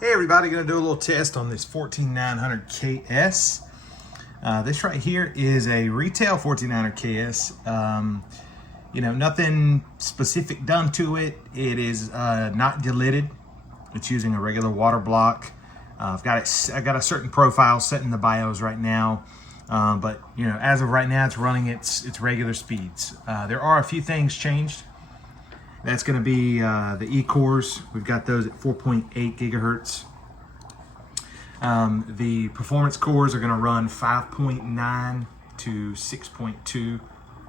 Hey everybody, gonna do a little test on this 14900 KS. This right here is a retail 14900 KS. Nothing specific done to it. It is not delidded. It's using a regular water block. I got a certain profile set in the BIOS right now, but as of right now, it's running its regular speeds. There are a few things changed. That's going to be the E-cores. We've got those at 4.8 gigahertz. The performance cores are going to run 5.9 to 6.2.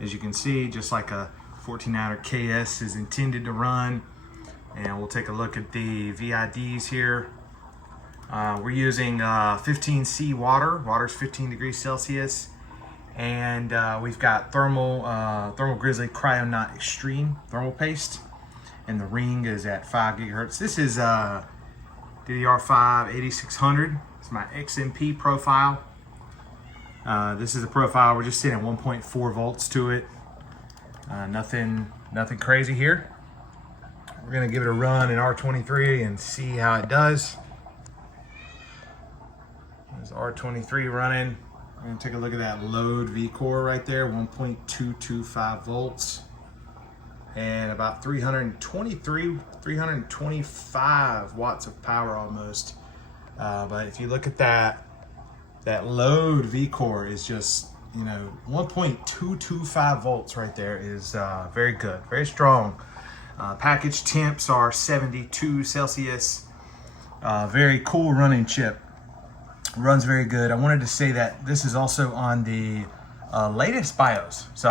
As you can see, just like a 14900 KS is intended to run. And we'll take a look at the VIDs here. We're using 15C water. Water's 15 degrees Celsius. And we've got Thermal Grizzly Cryonaut Extreme thermal paste, and the ring is at 5 gigahertz. This is DDR5 8600. It's my XMP profile. This is a profile. We're just setting 1.4 volts to it. Nothing crazy here. We're gonna give it a run in R23 and see how it does. There's R23 running. I'm going to take a look at that load V-core right there, 1.225 volts, and about 325 watts of power almost. But if you look at that load V-core is just, 1.225 volts right there is very good, very strong. Package temps are 72 Celsius. Very cool running chip. Runs very good. I wanted to say that this is also on the latest BIOS. So,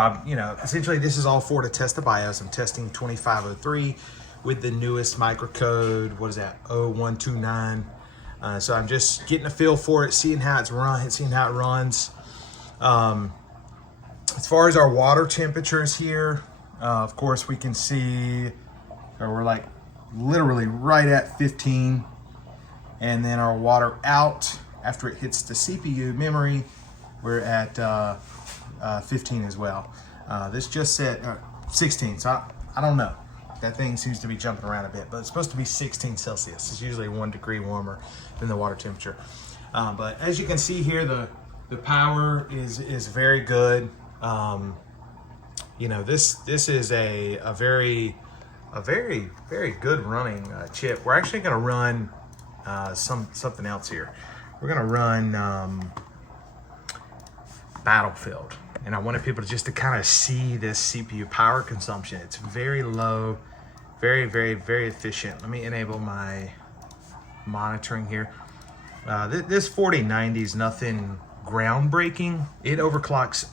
essentially this is all for to test the BIOS. I'm testing 2503 with the newest microcode. What is that? 0129. So I'm just getting a feel for it, seeing how it runs. As far as our water temperatures here, of course we can see we're like literally right at 15, and then our water out, after it hits the CPU memory, we're at 15 as well. This just said 16, so I don't know. That thing seems to be jumping around a bit, but it's supposed to be 16 Celsius. It's usually 1 degree warmer than the water temperature. But as you can see here, the power is very good. This is a very good running chip. We're actually going to run something else here. We're gonna run Battlefield, and I wanted people to kind of see this CPU power consumption. It's very low, very efficient. Let me enable my monitoring here. This 4090 is nothing groundbreaking. It overclocks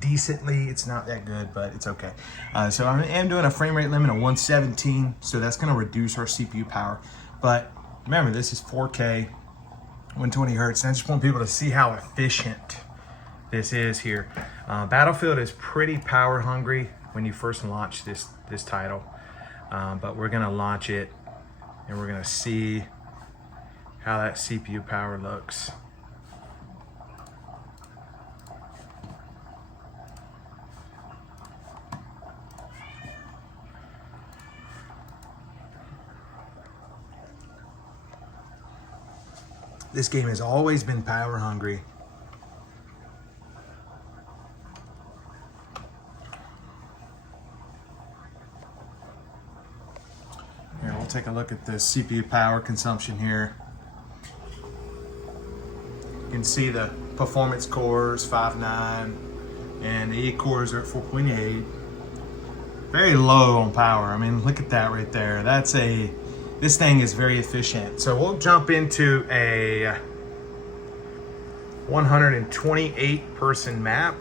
decently. It's not that good, but it's okay. So I am doing a frame rate limit of 117, so that's gonna reduce our CPU power. But remember, this is 4K. 120 hertz. And I just want people to see how efficient this is here. Battlefield is pretty power hungry when you first launch this title, but we're gonna launch it and we're gonna see how that CPU power looks. This game has always been power hungry. Here, we'll take a look at the CPU power consumption here. You can see the performance cores 5.9 and the E cores are at 4.8. Very low on power. I mean, look at that right there. This thing is very efficient. So we'll jump into a 128 person map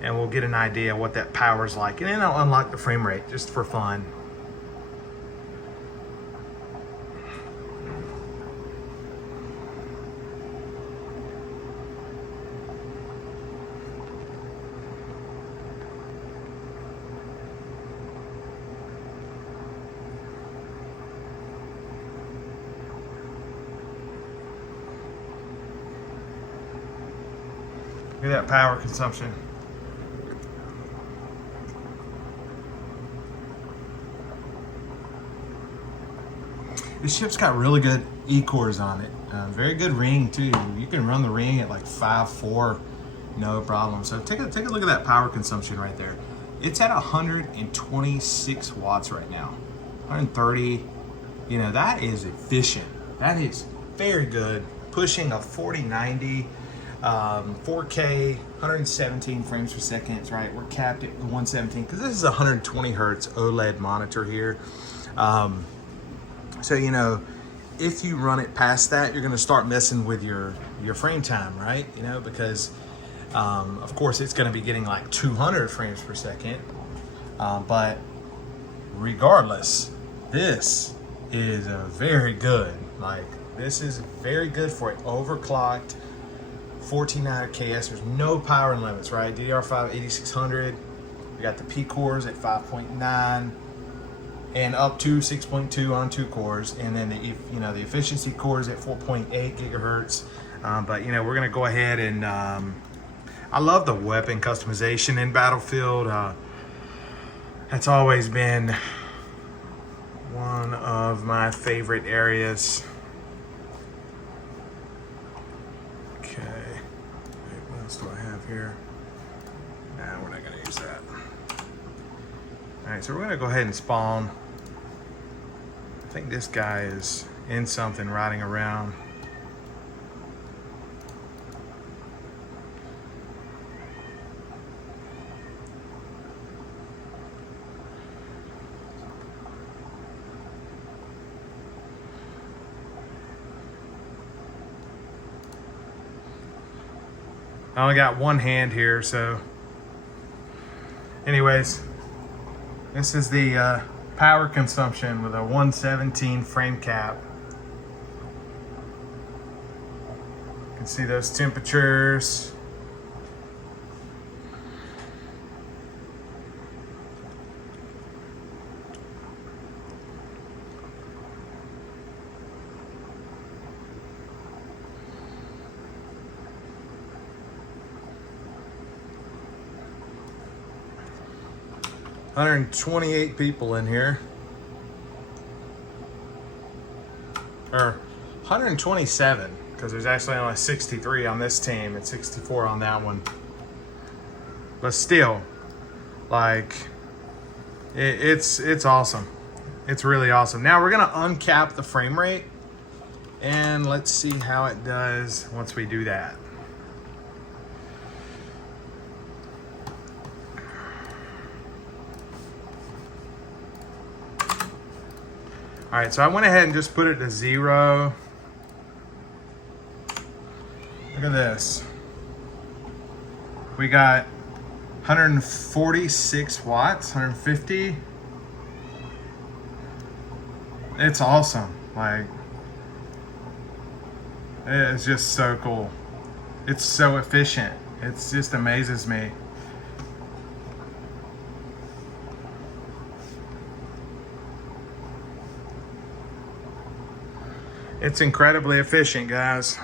and we'll get an idea what that power's like. And then I'll unlock the frame rate just for fun. Look at that power consumption. This chip's got really good E-cores on it. Very good ring too. You can run the ring at like 5.4, no problem. So take a look at that power consumption right there. It's at 126 watts right now. 130. You know, that is efficient. That is very good. Pushing a 4090, 4K, 117 frames per second, right? We're capped at 117 because this is a 120 hertz OLED monitor here. So, you know, if you run it past that, you're gonna start messing with your frame time, right? You know, because of course it's gonna be getting like 200 frames per second. But regardless, this is a very good, like, this is very good for an overclocked 1490 KS. There's no power limits, right? DDR5 8600. We got the P cores at 5.9 and up to 6.2 on 2 cores, and then the efficiency cores at 4.8 gigahertz. But you know, we're gonna go ahead and I love the weapon customization in Battlefield. That's always been one of my favorite areas. Okay, what else do I have here? Nah, we're not gonna use that. All right, so we're gonna go ahead and spawn. I think this guy is in something riding around. I only got one hand here, so anyways, this is the power consumption with a 117 frame cap. You can see those temperatures. $128 people in here, or 127, because there's actually only 63 on this team and 64 on that one. But still, like, it's awesome. It's really awesome. Now we're gonna uncap the frame rate, and let's see how it does once we do that. All right, so I went ahead and just put it to 0. Look at this. We got 146 watts, 150. It's awesome. Like, it's just so cool. It's so efficient. It just amazes me. It's incredibly efficient, guys.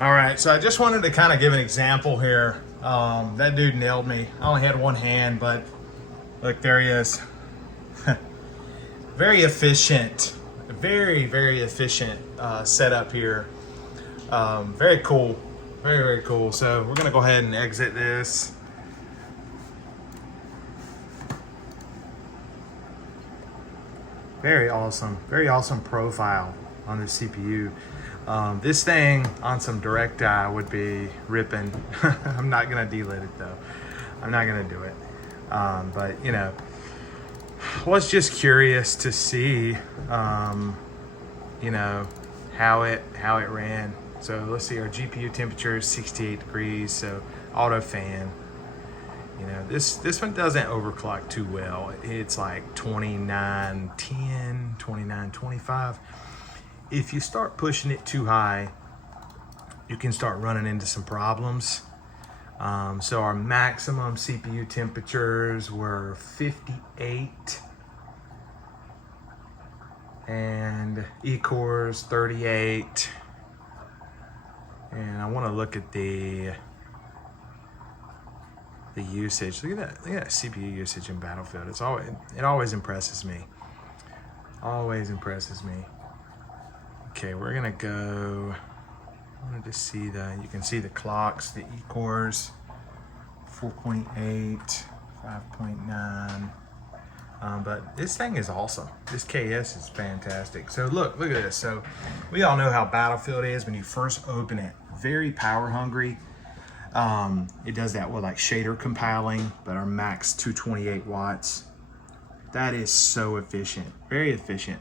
All right, so I just wanted to kind of give an example here. That dude nailed me. I only had one hand, but look, there he is. Very efficient, very, very efficient setup here. Very cool, very, very cool. So we're gonna go ahead and exit this. Very awesome profile on the CPU. This thing on some DirectEye would be ripping. I'm not gonna delete it though. I'm not gonna do it. But you know, was just curious to see you know, how it ran. So let's see, our GPU temperature is 68 degrees, so auto fan. You know, this one doesn't overclock too well. It's like 2910, 2925. If you start pushing it too high, you can start running into some problems. So our maximum CPU temperatures were 58 and E-cores 38. And I want to look at the usage. Look at that CPU usage in Battlefield. It always impresses me. Always impresses me. Okay, we're gonna go. I wanted to see you can see the clocks, the E-cores, 4.8, 5.9. But this thing is awesome. This KS is fantastic. So look at this. So we all know how Battlefield is when you first open it. Very power hungry. It does that with like shader compiling, but our max 228 watts. That is so efficient, very efficient.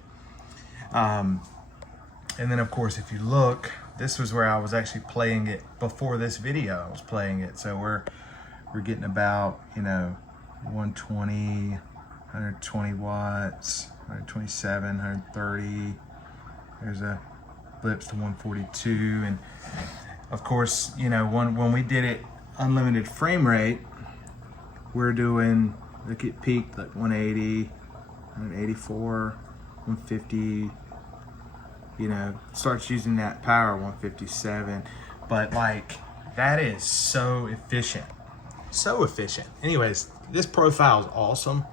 And then of course, if you look, this was where I was actually playing it before this video. I was playing it. So we're getting about, you know, 120, 120 watts, 127, 130. There's a blips to 142. And of course, you know, when we did it unlimited frame rate, we're doing, look, it peaked like 180, 184, 150, you know, starts using that power 157. But like, that is so efficient. So efficient. Anyways, this profile is awesome.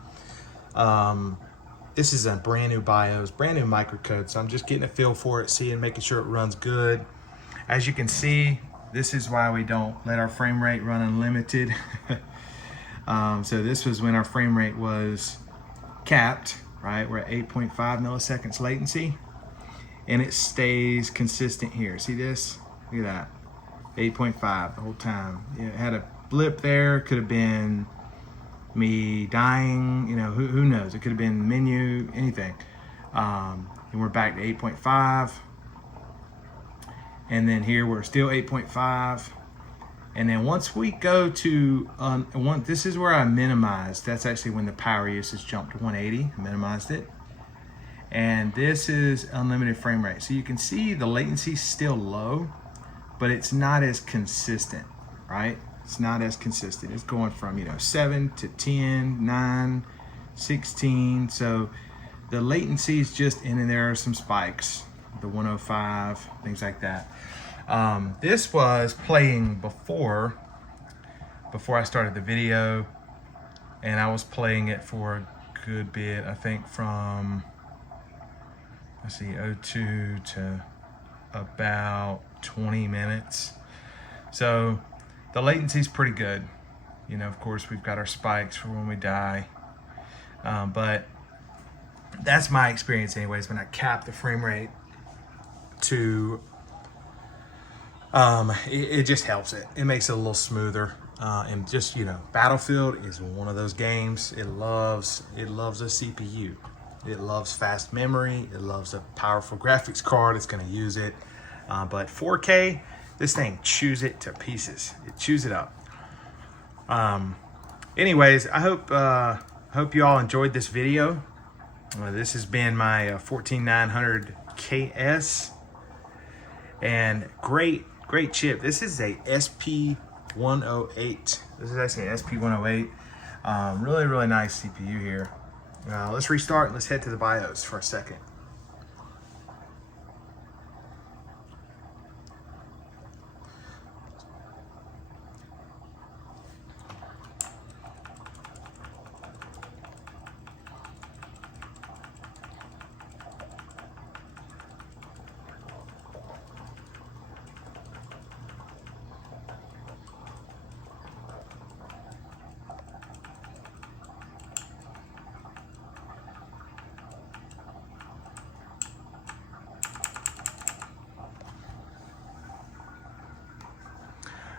This is a brand new BIOS, brand new microcode. So I'm just getting a feel for it, making sure it runs good. As you can see, this is why we don't let our frame rate run unlimited. So this was when our frame rate was capped, right? We're at 8.5 milliseconds latency, and it stays consistent here. See this? Look at that, 8.5 the whole time. It had a blip there, could have been me dying, you know, who knows? It could have been menu, anything. And we're back to 8.5. And then here we're still 8.5. And then once we go to, this is where I minimized. That's actually when the power usage jumped to 180, I minimized it. And this is unlimited frame rate. So you can see the latency is still low, but it's not as consistent, right? It's not as consistent. It's going from, you know, 7 to 10, 9, 16. So the latency is just in, and there are some spikes, the 105, things like that. This was playing before I started the video, and I was playing it for a good bit, I think from, let's see, 02 to about 20 minutes. So the latency is pretty good. You know, of course, we've got our spikes for when we die. But that's my experience anyways, when I cap the frame rate to, it just helps it. It makes it a little smoother. And just, you know, Battlefield is one of those games. It loves a CPU. It loves fast memory. It loves a powerful graphics card. It's going to use it. But 4K, this thing chews it to pieces. It chews it up. Anyways, I hope you all enjoyed this video. This has been my 14900 KS, and great chip. This is a SP108. This is actually an SP108. Really nice CPU here. Let's restart and let's head to the BIOS for a second.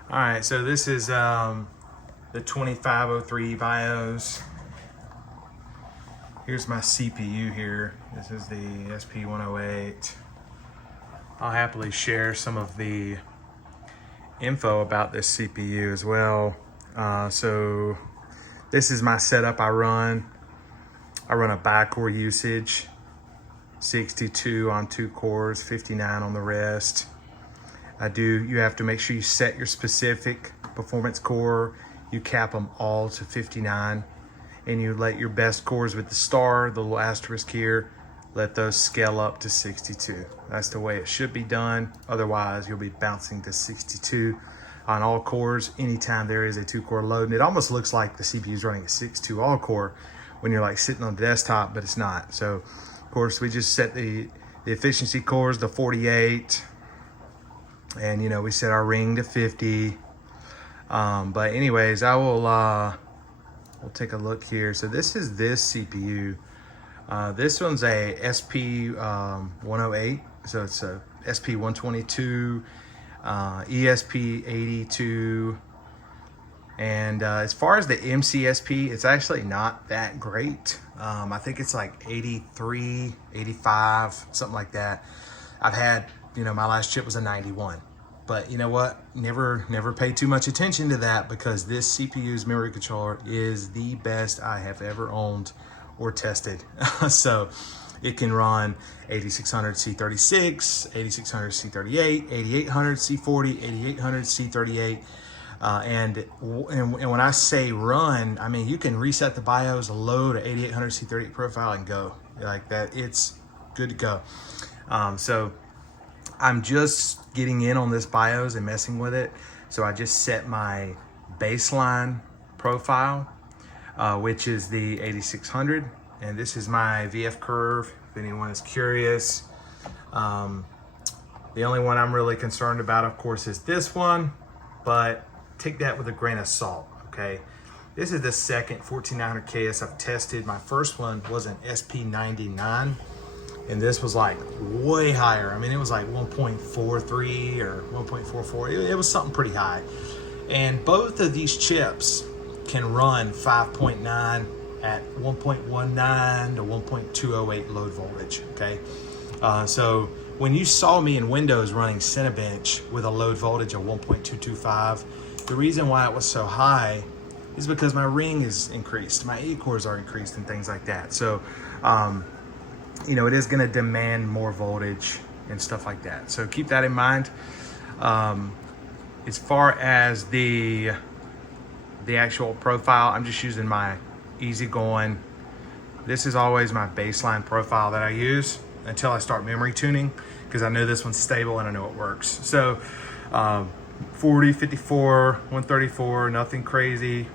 All right, so this is the 2503 BIOS. Here's my CPU here. This is the SP108. I'll happily share some of the info about this CPU as well. So this is my setup I run. I run a bi-core usage, 62 on 2 cores, 59 on the rest. You have to make sure you set your specific performance core. You cap them all to 59, and you let your best cores with the star, the little asterisk here, let those scale up to 62. That's the way it should be done. Otherwise, you'll be bouncing to 62 on all cores anytime there is a 2-core load. And it almost looks like the CPU is running a 6.2 all-core when you're like sitting on the desktop, but it's not. So, of course, we just set the efficiency cores to 48, and you know, we set our ring to 50. But anyways, we'll take a look here. So this is this CPU. This one's a SP 108, so it's a SP 122, ESP 82, and as far as the MCSP, it's actually not that great. I think it's like 83, 85, something like that. I've had, you know, my last chip was a 91. But you know what? Never pay too much attention to that, because this CPU's memory controller is the best I have ever owned or tested. So it can run 8600 C36, 8600 C38, 8800 C40, 8800 C38. And when I say run, I mean you can reset the BIOS, load an 8800 C38 profile, and go like that. It's good to go. So I'm just getting in on this BIOS and messing with it. So I just set my baseline profile, which is the 8600. And this is my VF curve, if anyone is curious. The only one I'm really concerned about, of course, is this one, but take that with a grain of salt, okay? This is the second 14900 KS I've tested. My first one was an SP99. And this was like way higher. I mean, it was like 1.43 or 1.44. It was something pretty high. And both of these chips can run 5.9 at 1.19 to 1.208 load voltage, okay? So when you saw me in Windows running Cinebench with a load voltage of 1.225, the reason why it was so high is because my ring is increased. My E cores are increased and things like that. So, you know, it is going to demand more voltage and stuff like that. So keep that in mind. As far as the actual profile, I'm just using my easygoing. This is always my baseline profile that I use until I start memory tuning, because I know this one's stable and I know it works. So 40, 54, 134, nothing crazy.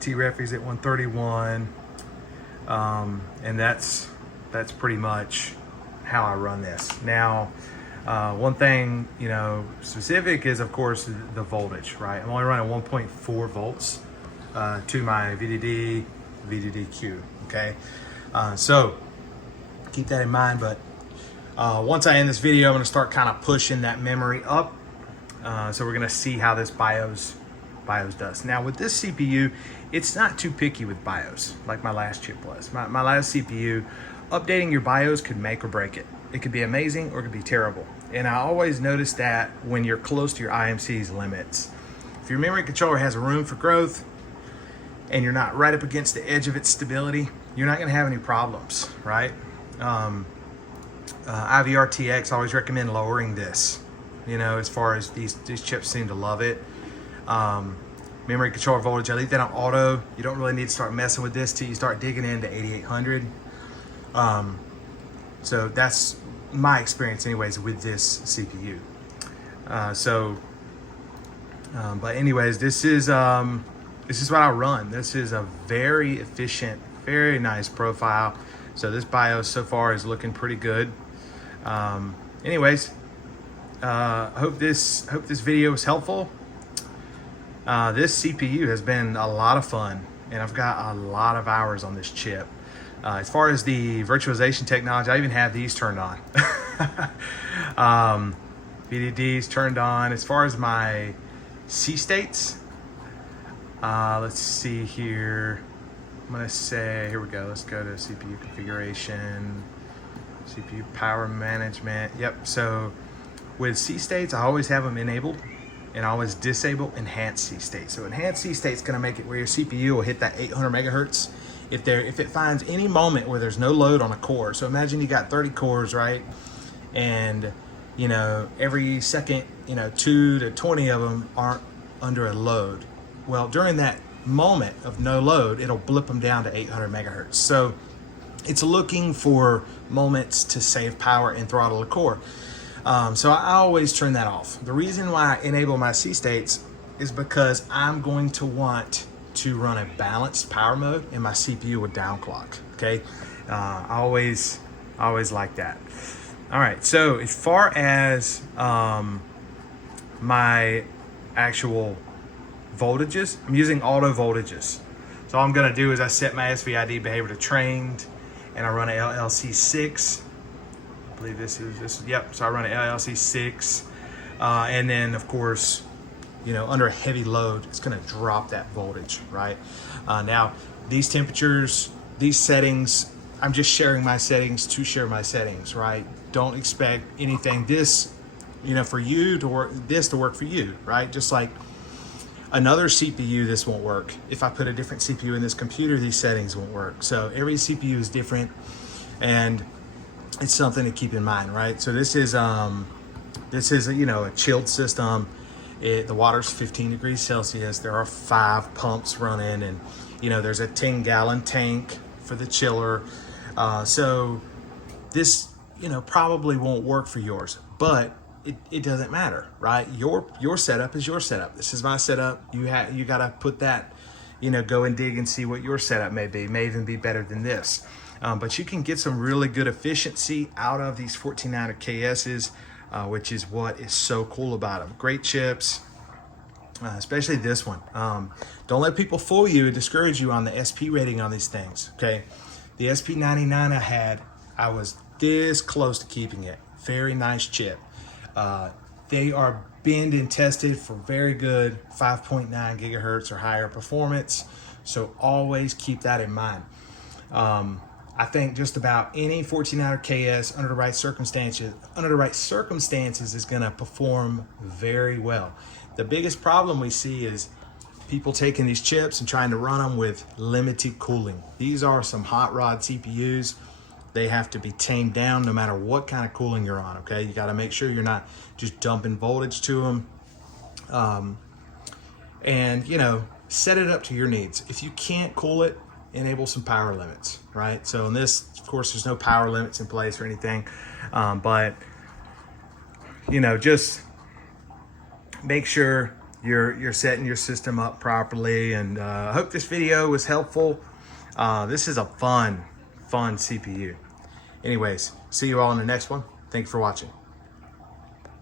T-Refi's at 131. And that's pretty much how I run this. Now, one thing, you know, specific is, of course, the voltage, right? I'm only running 1.4 volts to my VDD-Q, okay? So keep that in mind. But once I end this video, I'm gonna start kind of pushing that memory up. So we're gonna see how this BIOS does. Now with this CPU, it's not too picky with BIOS like my last chip was. My last CPU, updating your BIOS could make or break it. It could be amazing or it could be terrible. And I always notice that when you're close to your IMC's limits. If your memory controller has room for growth and you're not right up against the edge of its stability, you're not gonna have any problems, right? IVRTX, I always recommend lowering this, you know, as far as these chips seem to love it. Memory controller voltage, I leave that on auto. You don't really need to start messing with this till you start digging into 8800. So that's my experience anyways with this CPU. But anyways, this is what I run. This is a very efficient, very nice profile. So this BIOS so far is looking pretty good. Anyways, hope this video was helpful. This CPU has been a lot of fun, and I've got a lot of hours on this chip. As far as the virtualization technology, I even have these turned on. VDDs turned on. As far as my C states, let's see here. I'm gonna say, here we go. Let's go to CPU configuration. CPU power management. Yep, so with C states, I always have them enabled, and I always disable enhanced C state. So enhanced C state is gonna make it where your CPU will hit that 800 megahertz if it finds any moment where there's no load on a core. So imagine you got 30 cores, right? And you know, every second, you know, 2 to 20 of them aren't under a load. Well, during that moment of no load, it'll blip them down to 800 megahertz. So it's looking for moments to save power and throttle a core. So I always turn that off. The reason why I enable my C states is because I'm going to want to run a balanced power mode and my CPU would downclock, okay? I always like that. All right, so as far as my actual voltages, I'm using auto voltages. So all I'm gonna do is I set my SVID behavior to trained, and I run a LLC 6. I believe this is, yep, so I run a LLC 6. And then of course, you know, under a heavy load, it's gonna drop that voltage, right? Now, these temperatures, these settings, I'm just sharing my settings to share my settings, right? Don't expect anything this, you know, for you to work, this to work for you, right? Just like another CPU, this won't work. If I put a different CPU in this computer, these settings won't work. So every CPU is different, and it's something to keep in mind, right? So this is you know, a chilled system. The water's 15 degrees Celsius. There are 5 pumps running, and you know, there's a 10-gallon tank for the chiller. So this, you know, probably won't work for yours, but it doesn't matter, right? Your setup is your setup. This is my setup. You gotta put that, you know, go and dig and see what your setup may be. May even be better than this. But you can get some really good efficiency out of these 1490 KSs, which is what is so cool about them. Great chips, especially this one. Don't let people fool you and discourage you on the SP rating on these things, okay? The SP99 I was this close to keeping it. Very nice chip. They are binned and tested for very good 5.9 gigahertz or higher performance. So always keep that in mind. I think just about any 1490 KS under the right circumstances is gonna perform very well. The biggest problem we see is people taking these chips and trying to run them with limited cooling. These are some hot rod CPUs. They have to be tamed down no matter what kind of cooling you're on, okay? You gotta make sure you're not just dumping voltage to them. And, you know, set it up to your needs. If you can't cool it, enable some power limits, right? So in this, of course, there's no power limits in place or anything, but, you know, just make sure you're setting your system up properly. And I hope this video was helpful. This is a fun CPU. Anyways, see you all in the next one. Thank you for watching.